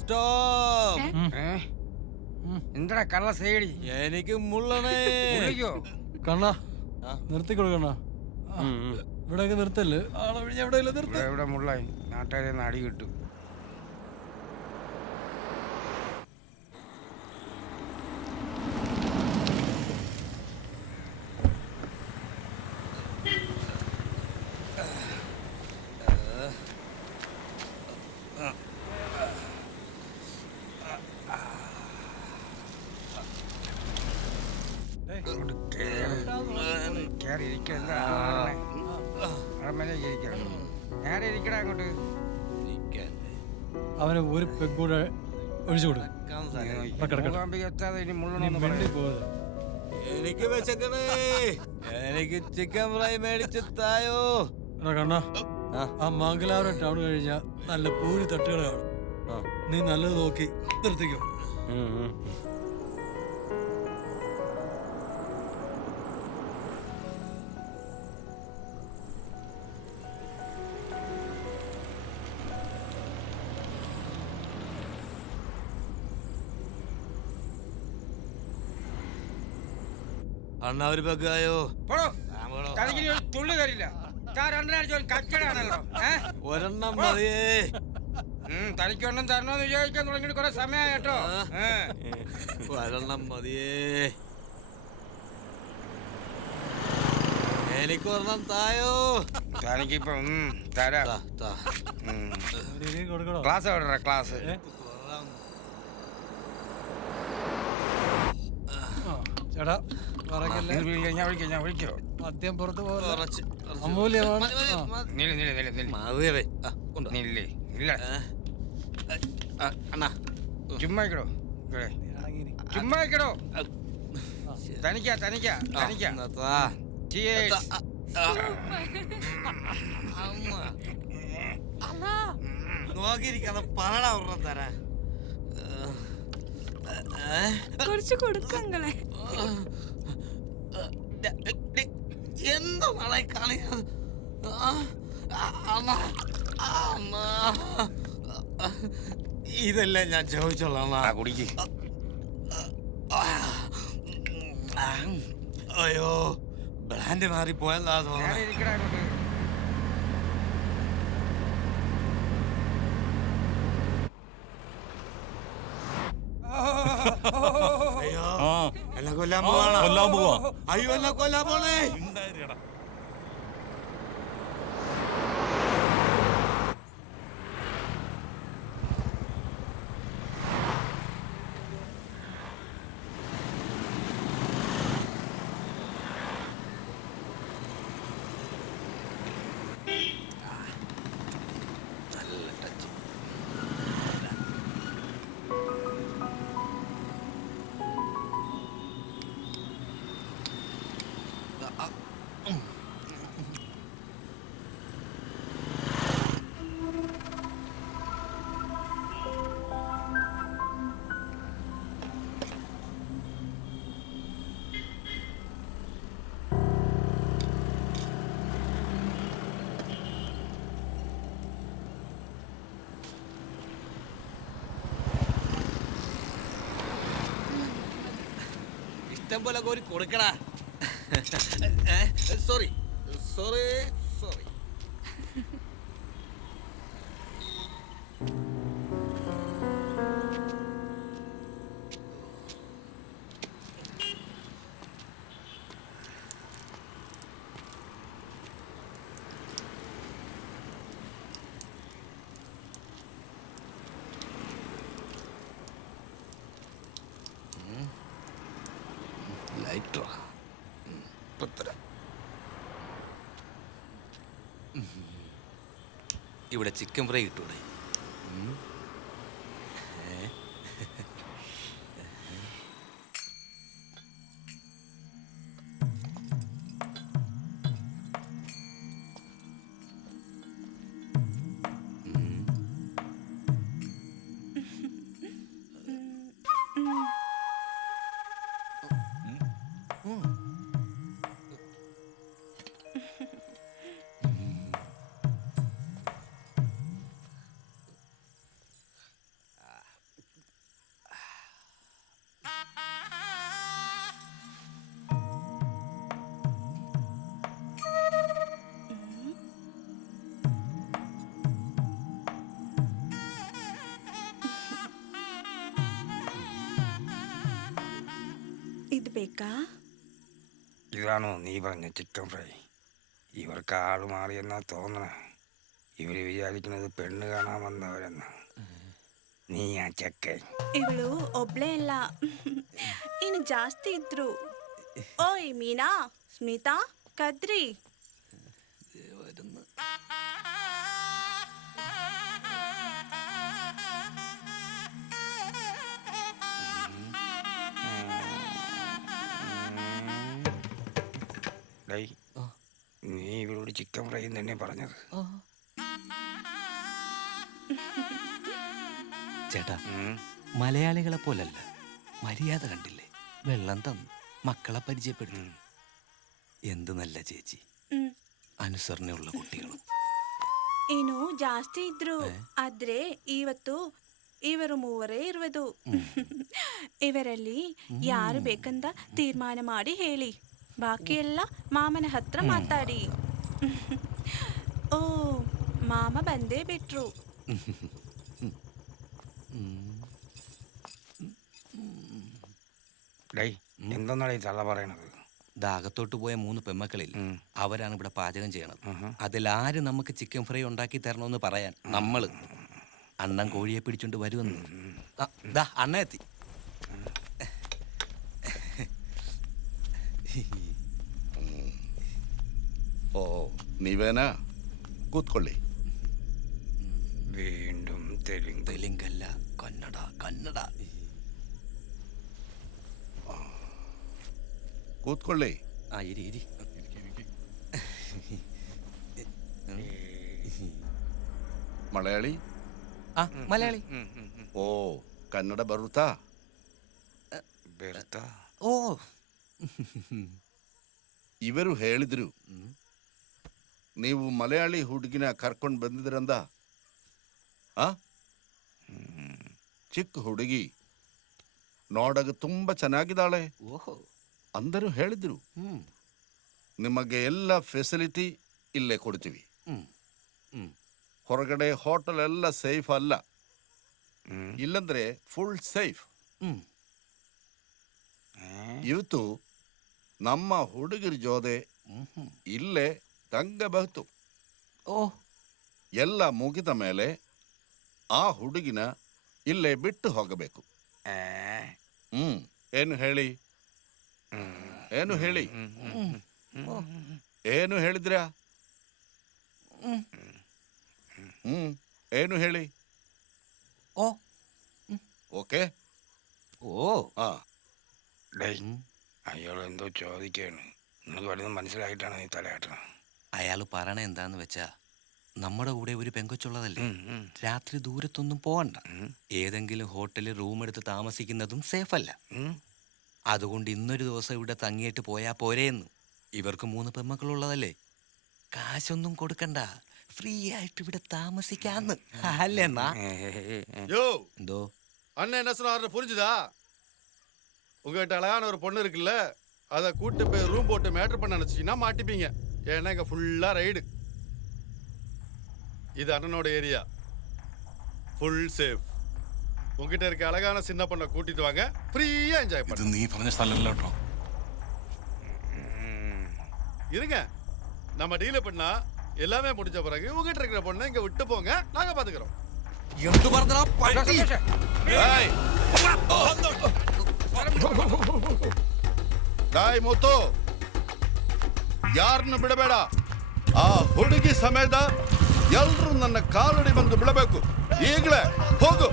Stop. എന്താ കള്ള സൈഡി എനിക്ക് മുള്ളണേ. കണ്ണാ നിർത്തിക്കൊടുക്കണ്ണ. ഇവിടെയൊക്കെ നിർത്തല്ലേ, ഇവിടെ മുള്ളായി നാട്ടുകാരെ അടി കിട്ടും. അവന് ഒരു പെഗ്ഗൂടെ ഒഴിച്ചു കൊടുക്കും. എനിക്ക് വിശക്കണേ. എനിക്ക് ചിക്കൻ ഫ്രൈ മേടിച്ച് തായോ. കണ്ണാ ആ മംഗലാപുരം ടൗൺ കഴിഞ്ഞാ നല്ല പൂരി തട്ടുകൾ കാണും. നീ നല്ലത് നോക്കി നിർത്തിക്കോ. അണ്ണ ഒരു പെഗ്ഗായോ. തുള്ളി തരില്ല. ഒരെണ്ണം മതിയേ. തനിക്കൊന്നും തരണോന്ന് വിചാരിക്കാൻ തുടങ്ങിയിട്ട് കുറെ സമയമായി കേട്ടോ. ഒരെണ്ണം മതിയേ. എനിക്ക് ഒരെണ്ണം തായോ. തനിക്കിപ്പം തരാം. ക്ലാസ് എവിടെ ക്ലാസ്? ചേട്ടാ ഞാൻ വിളിക്കോ. മദ്യം പുറത്ത് പോകാൻ അമൂല്യമാണ്. ചുമ്മാക്കടോ ചുമ്മാക്കടോ. തനിക്കാ തനിക്കാ തനിക്കാ. നോക്കിയിരിക്കാതെ പറടാ ഒരെണ്ണം തരാ. കുറച്ച് കൊടുക്കങ്ങളെ. എന്തോ നാളെ കളിയാണ്. ഇതല്ലേ ഞാൻ ചോദിച്ചോളാം. കുടിക്ക്. അയ്യോ ബ്രാൻഡ് മാറിപ്പോയതാ തോന്നുന്നു. അയ്യോ എന്നെ കൊല്ലാൻ പോവാ. അയ്യോ എന്നെ കൊല്ലാൻ പോണേ. ഇഷ്ടം പോലെ കോരി കൊടുക്കടാ. Sorry sorry sorry. ലൈറ്റർ ഇവിടെ ചിക്കൻ ഫ്രൈ കിട്ടൂടെ? ಬೇಕಾ? ഇതാണോ നീ പറഞ്ഞ ചിക്കൻ ഫ്രൈ? ഇവർക്ക് ആള് മാറിയെന്നാ തോന്നണേ. ഇവര് വിചാരിക്കുന്നത് പെണ്ണ് കാണാൻ വന്നവരെന്ന്. നീ ആ ചെക്കൻ. ಇವಳು ಒಬ್ಳೇ ಅಲ್ಲ, ಇನ್ನು ಜಾಸ್ತಿ ಇದ್ರು. ಓಯ್ ಮೀನಾ, ಸ್ಮಿತಾ, ಕದ್ರಿ. ഡേയ്, നീ ഇവരോട് ചിക്കൻ ഫ്രൈ തന്നെ പറഞ്ഞത്? ചേട്ടാ, മലയാളികളെ പോലല്ല, മര്യാദ കണ്ടില്ലേ? വെള്ളം തന്നു, മക്കളെ പരിചയപ്പെടുന്നു. എന്ത് നല്ല ചേച്ചി, അനുസരണയുള്ള കുട്ടികളും. ಇನ್ನು ಜಾಸ್ತಿ ಇದ್ರು, ಆದ್ರೆ ಇವತ್ತು ಇವರು ಮೂವರೇ ಇರುವುದು. ಇವರಲ್ಲಿ ಯಾರು ಬೇಕಂತ ತೀರ್ಮಾನ ಮಾಡಿ ಹೇಳಿ, ಬಾಕಿ ಎಲ್ಲ ಮಾಮನ ಹತ್ರ ಮಾತಾಡಿ. ಓ, ಮಾಮ ಬಂದೇ ಬಿಟ್ರು. ഡേയ്, എന്തെന്നാണ് ഈ തള്ള പറയണത്? ദാഹത്തോട്ട് പോയ 3 പെമ്മക്കളില്ല, അവരാണ് ഇവിടെ പാചകം ചെയ്യണത്. അതിലാര് നമുക്ക് ചിക്കൻ ഫ്രൈ ഉണ്ടാക്കി തരണമെന്ന് പറയാൻ നമ്മള്. അണ്ണൻ കോഴിയെ പിടിച്ചോണ്ട് വരുമെന്ന്. അണ്ണ എത്തി. ಓ, ನೀವೇನಾ? ಕೂತ್ಕೊಳ್ಳಿ. വീണ്ടും തെലുങ്ക്. തെലുങ്കല്ല, കന്നഡ. കന്നഡ. ಕೂತ್ಕೊಳ್ಳಿ. ആ ഇരി. ಮಲಯಾಳಿ? ആ മലയാളി. ಓ, ಕನ್ನಡ ಬರುತ್ತಾ? വെറുത്ത ഓ, ಇವರು ಹೇಳಿದ್ರು ನೀವು ಮಲಯಾಳಿ ಹುಡುಗಿನ ಕರ್ಕೊಂಡು ಬಂದಿದ್ರಂದ. ಆ ಚಿಕ್ಕ ಹುಡುಗಿ ನೋಡಗ ತುಂಬಾ ಚೆನ್ನಾಗಿದ್ದಾಳೆ ഓഹോ. ಅಂದರು ಹೇಳಿದ್ರು. ನಿಮಗೆ ಎಲ್ಲ ಫೆಸಿಲಿಟಿ ಇಲ್ಲೇ ಕೊಡ್ತೀವಿ. ಹೊರಗಡೆ ಹೋಟೆಲ್ ಎಲ್ಲ ಸೇಫ್ ಅಲ್ಲ, ಇಲ್ಲಂದ್ರೆ ಫುಲ್ ಸೇಫ್. ಇವತ್ತು ನಮ್ಮ ಹುಡುಗರ ಜೊತೆ ಇಲ್ಲೇ ತಂಗಬಹುದು. ഓ, ಎಲ್ಲ ಮುಗಿದ ಮೇಲೆ ಆ ಹುಡುಗಿನ ಇಲ್ಲೇ ಬಿಟ್ಟು ಹೋಗಬೇಕು. ಏನು ಹೇಳಿ? ಏನು ಹೇಳಿ? ಏನು ಹೇಳಿದ್ರಾ? ಏನು ಹೇಳಿ? ഓ, ഓക്കെ. ഓ. ആ, ഡേയ്, അയാൾ എന്തോ ചോദിക്കാണ്. നിനക്ക് വരുന്നത് മനസ്സിലായിട്ടാണ് നീ തലയാട്ടണം. അയാൾ പറയണ എന്താന്ന് വെച്ചാ, നമ്മുടെ കൂടെ ഒരു പെങ്കൊച്ചുള്ളതല്ലേ, രാത്രി ദൂരത്തൊന്നും പോവണ്ട, ഏതെങ്കിലും ഹോട്ടലിൽ റൂം എടുത്ത് താമസിക്കുന്നതും സേഫ് അല്ല. അതുകൊണ്ട് ഇന്നൊരു ദിവസം ഇവിടെ തങ്ങിയിട്ട് പോയാ പോരേന്ന്. ഇവർക്ക് 3 പെമ്മക്കളുള്ളതല്ലേ, കാശൊന്നും കൊടുക്കണ്ട, ഫ്രീ ആയിട്ട് ഇവിടെ താമസിക്കാന്ന്. അല്ലേന്നാ? யோ, എന്തോ? அண்ணன் என்ன சொன்னாரு புரிஞ்சுதா? உங்ககிட்ட அழகான ஒரு பொண்ணு இருக்குல்ல, அதை கூட்டு போய் ரூம் போட்டு மேட்டர் பண்ண நினைச்சீங்கன்னா மாட்டிப்பீங்க. ஏன்னா இங்க ஃபுல்லா ரைடு. இது அண்ணனோட ஏரியா, ஃபுல் சேஃப். உங்ககிட்ட இருக்க அழகான சின்ன பொண்ணை கூட்டிட்டு வாங்க, ஃப்ரீயா என்ஜாய் ഇത് பண்ணுங்க. നീ പറഞ്ഞ സ്ഥലമല്ല കേട്ടോ. இருங்க, நம்ம டீல பண்ணா எல்லாமே முடிஞ்ச பிறகு உங்ககிட்ட இருக்கிற பொண்ணை இங்க விட்டு போங்க, நாங்க பாத்துக்கிறோம். എന്തു പറഞ്ഞാ പട്ടി? ಏಯ್! ಡಾಯ್ ಮುತ್ತು, ಯಾರನ್ನು ಬಿಡಬೇಡ. ಆ ಹುಡುಗಿ ಸಮೇತ ಎಲ್ರೂ ನನ್ನ ಕಾಲಡಿ ಬಂದು ಬಿಡಬೇಕು. ಈಗಲೇ ಹೋಗು.